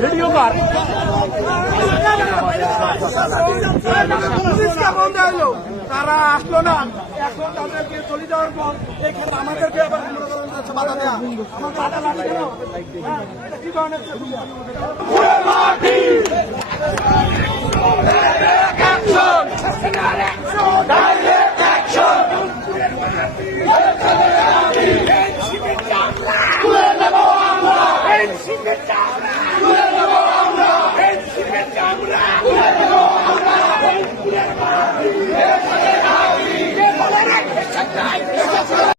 Video কর তারা আসলো না। এখন তাদেরকে চলে যাওয়ার পর এখানে আমাদেরকে আবার কি ধরনের